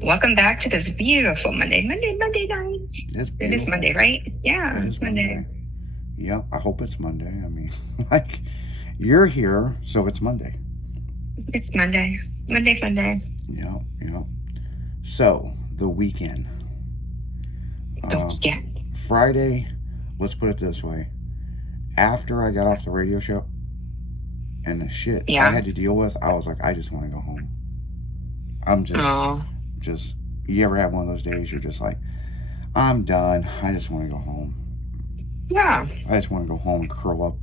Welcome back to this beautiful Monday night. It's It is Monday, beautiful. right? Yeah, It it's is Monday. Monday. Yep, I hope it's Monday. I mean, like, you're here, so it's Monday. It's Monday. Monday fun day. Yep, yep. So, the weekend. The Uh, weekend. Friday, let's put it this way. After I got off the radio show and the shit I Yeah. had to deal with, I was like, I just want to go home. I'm Oh, just, you ever have one of those days you're just like, I'm done. I just want to go home. yeah. I just want to go home and curl up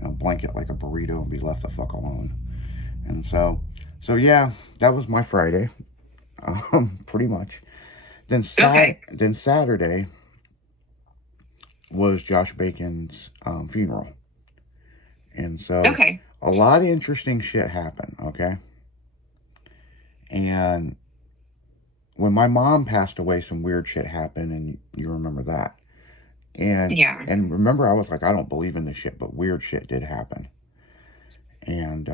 in a blanket like a burrito and be left the fuck alone. And so yeah, that was my Friday, pretty much. Okay. Then Saturday was Josh Bacon's funeral, and so Okay. a lot of interesting shit happened. Okay, and when my mom passed away, some weird shit happened, and you remember that. And Yeah. and remember, I was like, I don't believe in this shit, but weird shit did happen. And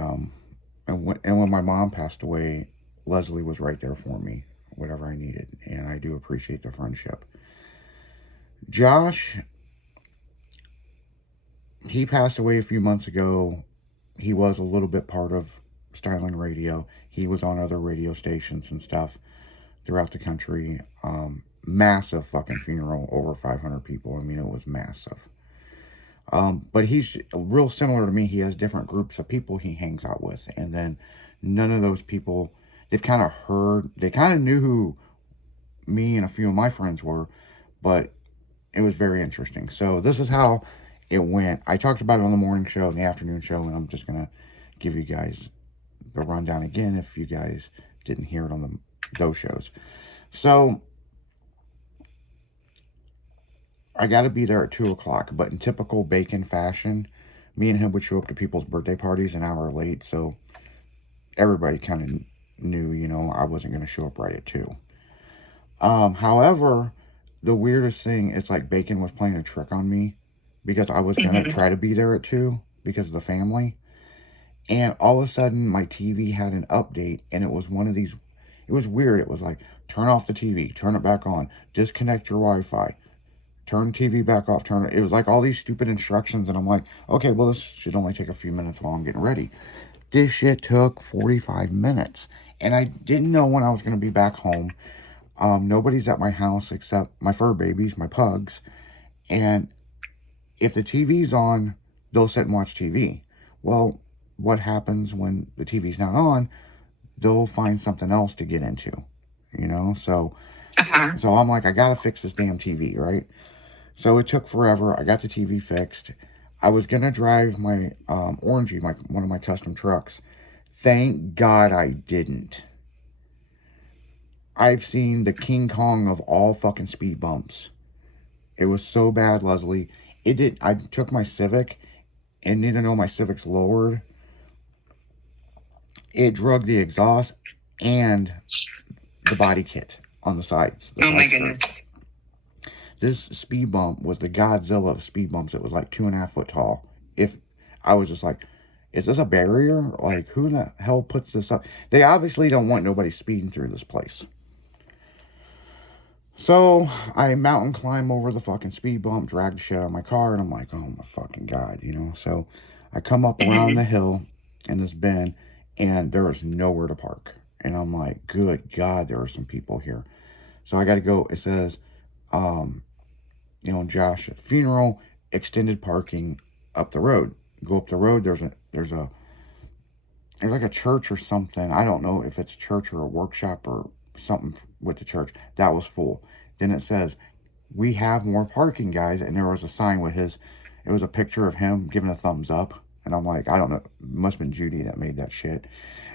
when my mom passed away, Leslie was right there for me, whatever I needed, and I do appreciate the friendship. Josh, he passed away a few months ago. He was a little bit part of Styling Radio. He was on other radio stations and stuff throughout the country. Massive fucking funeral, over 500 people. I mean, it was massive. But he's real similar to me. He has different groups of people he hangs out with, and then none of those people, they kind of knew who me and a few of my friends were, but it was very interesting. So this is how it went. I talked about it on the morning show and the afternoon show, and I'm just gonna give you guys the rundown again if you guys didn't hear it on those shows. So I got to be there at 2 o'clock, but in typical Bacon fashion, me and him would show up to people's birthday parties an hour late, so everybody kind of knew, I wasn't going to show up right at 2. However, the weirdest thing, it's like Bacon was playing a trick on me because I was going to Hmm. try to be there at 2 because of the family. And all of a sudden, my TV had an update, and it was one of these. It was weird. It was like, turn off the TV, turn it back on, disconnect your Wi Fi, turn the TV back off, turn it. It was like all these stupid instructions, and I'm like, okay, well, this should only take a few minutes while I'm getting ready. This shit took 45 minutes, and I didn't know when I was going to be back home. Nobody's at my house except my fur babies, my pugs, and if the TV's on, they'll sit and watch TV. Well, what happens when the TV's not on? They'll find something else to get into, So, Uh-huh. so I'm like, I gotta fix this damn TV, right? So it took forever. I got the TV fixed. I was gonna drive my Orangey, one of my custom trucks. Thank God I didn't. I've seen the King Kong of all fucking speed bumps. It was so bad, Leslie. It did. I took my Civic, and need to know my Civic's lowered. It drug the exhaust and the body kit on the sides, the Oh side my goodness. skirts. This speed bump was the Godzilla of speed bumps. It was like 2.5 foot tall. If I was just like, is this a barrier? Like, who the hell puts this up? They obviously don't want nobody speeding through this place. So I mountain climb over the fucking speed bump, drag the shit out of my car, and I'm like, oh my fucking god. So I come up around the Hmm. hill in this bend, and there is nowhere to park. And I'm like, good god, there are some people here. So I got to go. It says, um, Josh funeral, extended parking up the road. Go up the road. There's like a church or something. I don't know if it's a church or a workshop or something with the church that was full. Then it says, we have more parking, guys. And there was a sign with it was a picture of him giving a thumbs up. And I'm like, I don't know, it must have been Judy that made that shit.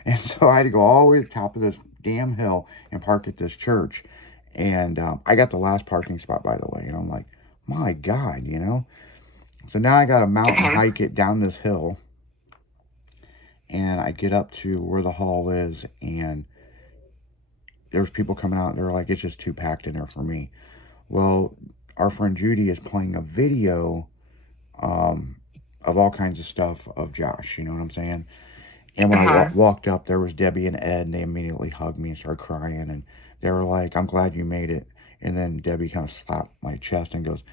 And so I had to go all the way to the top of this damn hill and park at this church. And I got the last parking spot, by the way. And I'm like, my God. So now I got to mountain Uh-huh. hike it down this hill. And I get up to where the hall is. And there's people coming out. And they're like, it's just too packed in there for me. Well, our friend Judy is playing a video um, of all kinds of stuff of Josh. You know what I'm saying? And when I Uh-huh. walked up, there was Debbie and Ed, and they immediately hugged me and started crying. And they were like, I'm glad you made it. And then Debbie kind of slapped my chest and goes,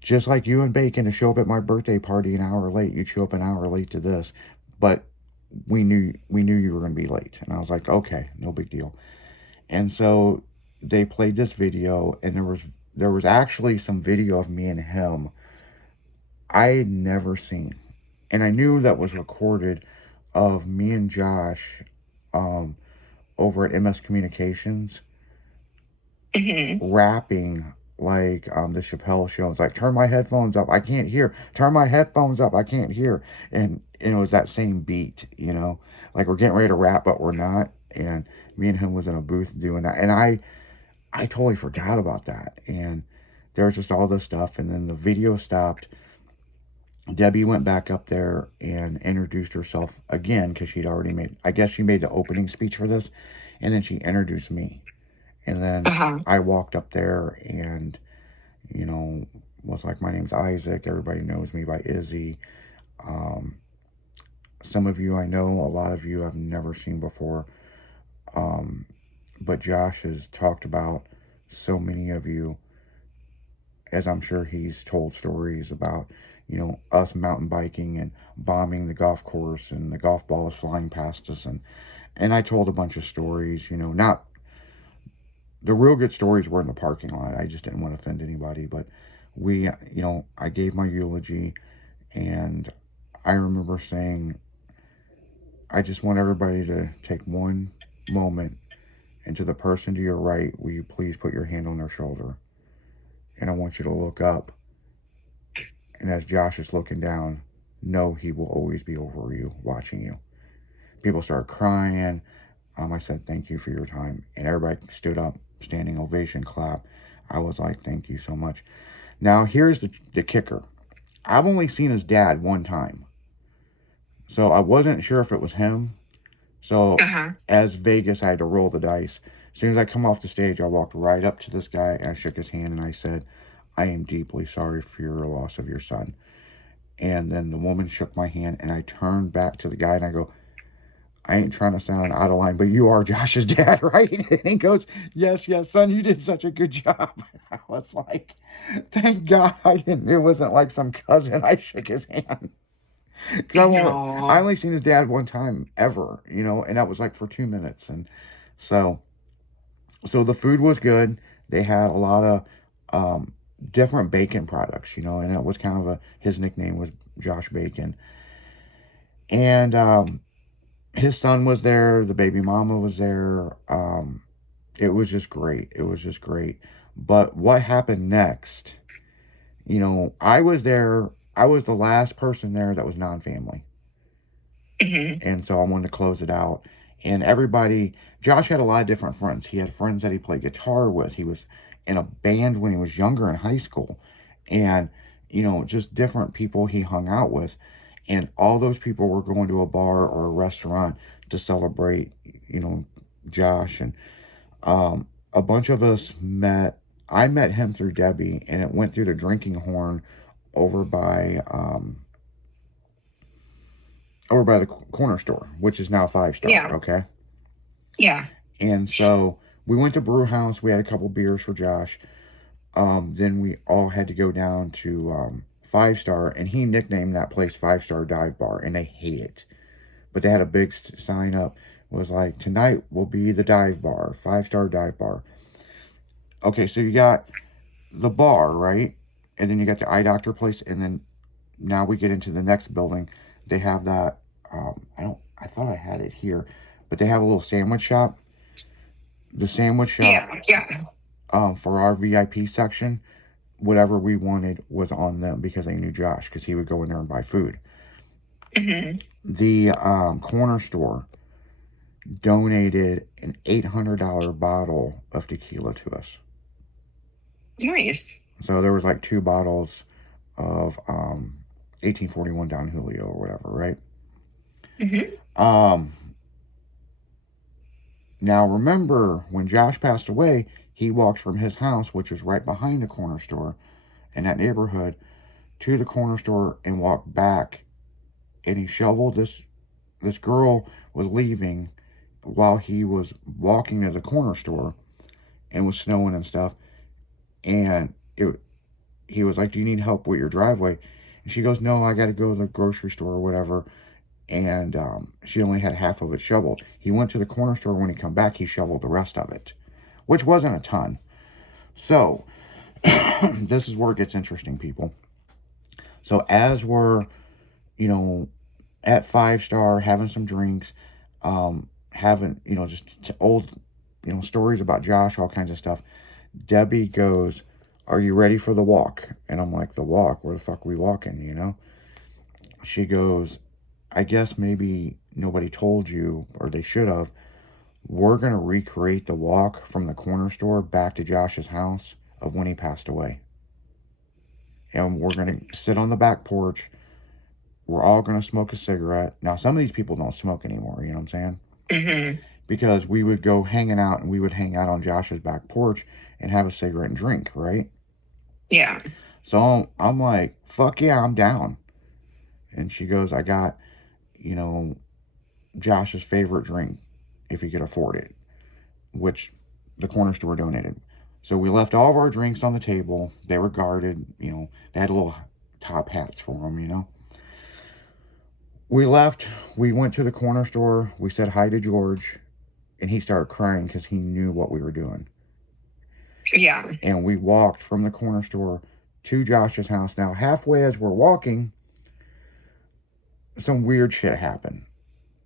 just like you and Bacon to show up at my birthday party an hour late, you'd show up an hour late to this. But we knew you were going to be late. And I was like, okay, no big deal. And so they played this video, and there was actually some video of me and him I had never seen. And I knew that was recorded of me and Josh um, over at MS Communications rapping like the Chappelle show. It's like, turn my headphones up, I can't hear. Turn my headphones up, I can't hear. And it was that same beat, like we're getting ready to rap, but we're not. And me and him was in a booth doing that. And I totally forgot about that. And there was just all this stuff. And then the video stopped. Debbie went back up there and introduced herself again because she'd already I guess she made the opening speech for this. And then she introduced me. And then Uh-huh. I walked up there and, was like, my name's Isaac. Everybody knows me by Izzy. Um, some of you I know, a lot of you I've never seen before. But Josh has talked about so many of you, as I'm sure he's told stories about, us mountain biking and bombing the golf course and the golf balls flying past us. And I told a bunch of stories, not the real good stories were in the parking lot. I just didn't want to offend anybody, but I gave my eulogy, and I remember saying, I just want everybody to take one moment, and to the person to your right, will you please put your hand on their shoulder? And I want you to look up. And as Josh is looking down, know he will always be over you, watching you. People started crying. I said, thank you for your time. And everybody stood up, standing ovation, clap. I was like, thank you so much. Now, here's the kicker. I've only seen his dad one time. So I wasn't sure if it was him. So Uh-huh. as Vegas, I had to roll the dice. As soon as I come off the stage, I walked right up to this guy and I shook his hand and I said, I am deeply sorry for your loss of your son. And then the woman shook my hand and I turned back to the guy and I go, I ain't trying to sound out of line, but you are Josh's dad, right? And he goes, yes, son, you did such a good job. I was like, thank God it wasn't like some cousin. I shook his hand. Because I No. only seen his dad one time ever, and that was like for 2 minutes. And so, the food was good. They had a lot of different bacon products, and it was kind of his nickname was Josh Bacon. And his son was there, the baby mama was there. It was just great. It was just great. But what happened next? I was there. I was the last person there that was non-family. And so I wanted to close it out. And everybody, Josh had a lot of different friends. He had friends that he played guitar with. He was in a band when he was younger in high school. And, just different people he hung out with. And all those people were going to a bar or a restaurant to celebrate, Josh. And a bunch of us met. I met him through Debbie, and it went through the Drinking Horn over by the corner store, which is now Five Star. Yeah. Okay. Yeah. And so we went to Brew House. We had a couple beers for Josh. Then we all had to go down to Five Star, and he nicknamed that place 5 Star Dive Bar, and they hate it. But they had a big sign up. It was like, tonight will be the dive bar, 5 Star Dive Bar. Okay, so you got the bar, right? And then you got the eye doctor place, and then now we get into the next building. They have that. I thought I had it here, but they have a little sandwich shop. The sandwich shop. Yeah. For our VIP section, whatever we wanted was on them because they knew Josh, because he would go in there and buy food. The corner store donated an $800 bottle of tequila to us. Nice. So there was like 2 bottles of 1841 Don Julio or whatever, right? Now remember, when Josh passed away, he walked from his house, which was right behind the corner store in that neighborhood, to the corner store and walked back, and he shoveled this this girl was leaving while he was walking to the corner store, and it was snowing and stuff, and he was like, do you need help with your driveway? And she goes, no, I got to go to the grocery store or whatever. And she only had half of it shoveled. He went to the corner store. When he come back, he shoveled the rest of it, which wasn't a ton. So this is where it gets interesting, people. So as we're, at 5 Star, having some drinks, having, just old, stories about Josh, all kinds of stuff, Debbie goes, are you ready for the walk? And I'm like, the walk? Where the fuck are we walking, She goes, I guess maybe nobody told you, or they should have. We're going to recreate the walk from the corner store back to Josh's house of when he passed away. And we're going to sit on the back porch. We're all going to smoke a cigarette. Now, some of these people don't smoke anymore, you know what I'm saying? Mm-hmm. Because we would go hanging out, and we would hang out on Josh's back porch and have a cigarette and drink, right? Yeah. So I'm like, fuck yeah, I'm down. And she goes, I got, Josh's favorite drink, if he could afford it, which the corner store donated. So we left all of our drinks on the table. They were guarded, they had little top hats for them, We left, we went to the corner store, we said hi to George, and he started crying because he knew what we were doing. Yeah. And we walked from the corner store to Josh's house. Now, halfway as we're walking, some weird shit happened.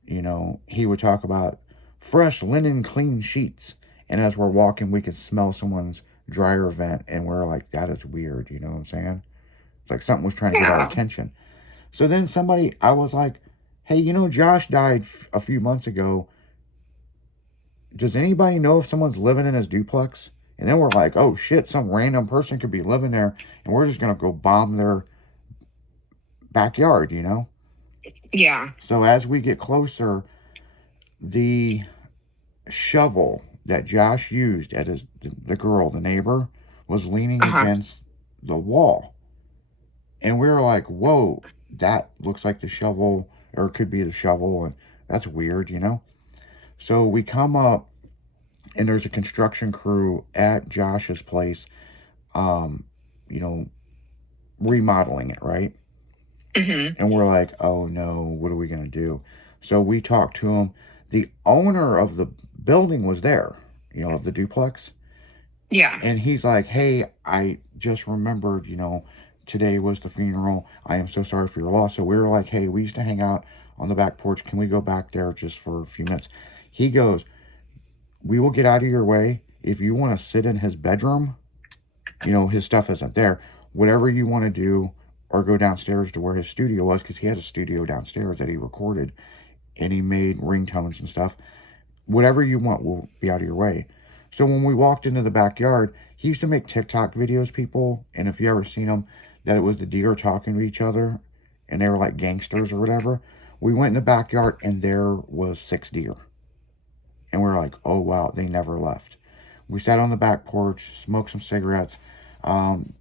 He would talk about fresh linen, clean sheets. And as we're walking, we could smell someone's dryer vent. And we're like, that is weird. You know what I'm saying? It's like something was trying to get our attention. So then I was like, hey, Josh died a few months ago. Does anybody know if someone's living in his duplex? And then we're like, oh shit, some random person could be living there, and we're just going to go bomb their backyard, Yeah. So as we get closer, the shovel that Josh used at the girl, the neighbor, was leaning against the wall. And we were like, whoa, that looks like the shovel, or it could be the shovel, and that's weird, So we come up, and there's a construction crew at Josh's place, remodeling it, right? Mm-hmm. And we're like, oh no, what are we going to do? So we talked to him. The owner of the building was there, of the duplex. Yeah. And he's like, hey, I just remembered, today was the funeral. I am so sorry for your loss. So we were like, hey, we used to hang out on the back porch. Can we go back there just for a few minutes? He goes, we will get out of your way. If you want to sit in his bedroom, his stuff isn't there. Whatever you want to do, or go downstairs to where his studio was, because he had a studio downstairs that he recorded, and he made ringtones and stuff. Whatever you want, will be out of your way. So when we walked into the backyard, he used to make TikTok videos, people, and if you ever seen them, that it was the deer talking to each other, and they were like gangsters or whatever. We went in the backyard, and there was 6 deer. And we were like, oh wow, they never left. We sat on the back porch, smoked some cigarettes,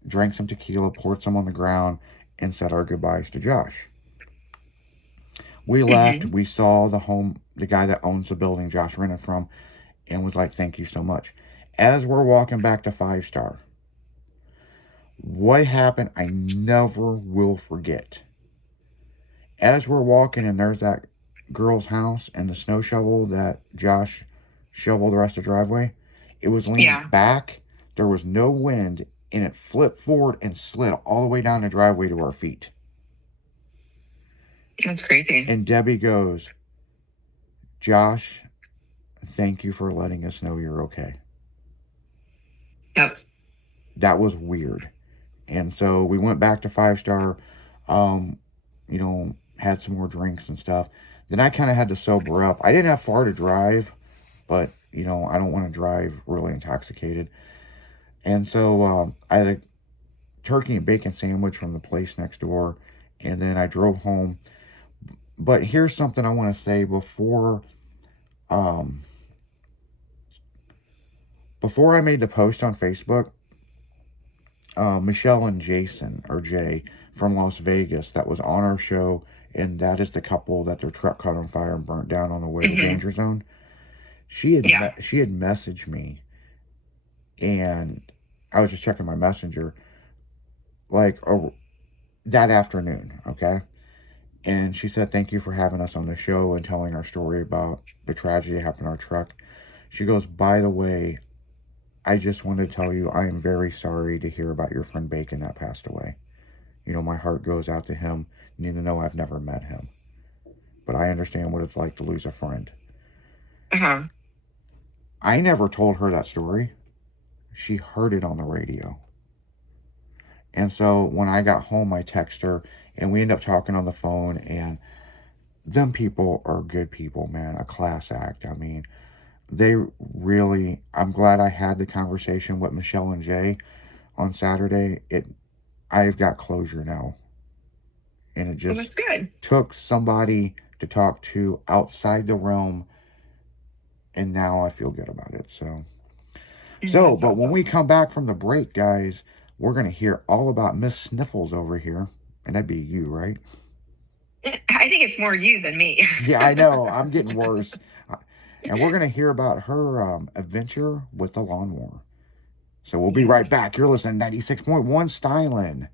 drank some tequila, poured some on the ground, and said our goodbyes to Josh. We left. We saw the guy that owns the building Josh rented from, and was like, thank you so much. As we're walking back to 5 Star, what happened, I never will forget. As we're walking, and there's that girl's house and the snow shovel that Josh shoveled the rest of the driveway, it was leaning back. There was no wind, and it flipped forward and slid all the way down the driveway to our feet. That's crazy. And Debbie goes, Josh, thank you for letting us know you're okay. Yep. That was weird. And so we went back to 5 Star, had some more drinks and stuff. Then I kind of had to sober up. I didn't have far to drive, but, I don't want to drive really intoxicated. And so I had a turkey and bacon sandwich from the place next door, and then I drove home. But here's something I want to say before I made the post on Facebook. Michelle and Jason, or Jay, from Las Vegas, that was on our show and that is the couple that their truck caught on fire and burnt down on the way to Mhm. danger zone. She had Yeah. she had messaged me, and I was just checking my messenger like that afternoon, okay? And she said, "Thank you for having us on the show and telling our story about the tragedy that happened in our truck." She goes, "By the way, I just wanted to tell you I am very sorry to hear about your friend Bacon that passed away. You know, my heart goes out to him, even though I've never met him. But I understand what it's like to lose a friend." Uh-huh. I never told her that story. She heard it on the radio. And so when I got home, I texted her, and we ended up talking on the phone. And them people are good people, man. A class act. I mean, they really. I'm glad I had the conversation with Michelle and Jay on Saturday. I've got closure now, and it Well, just that's good. took somebody to talk to outside the realm, and now I feel good about it. So, That's but when awesome. we come back from the break, guys, we're gonna hear all about Miss Sniffles over here, and that'd be you, right? I think it's more you than me. Yeah, I know. I'm getting worse. And we're gonna hear about her adventure with the lawnmower. So we'll be right Yes. back. You're listening to 96.1 Styling.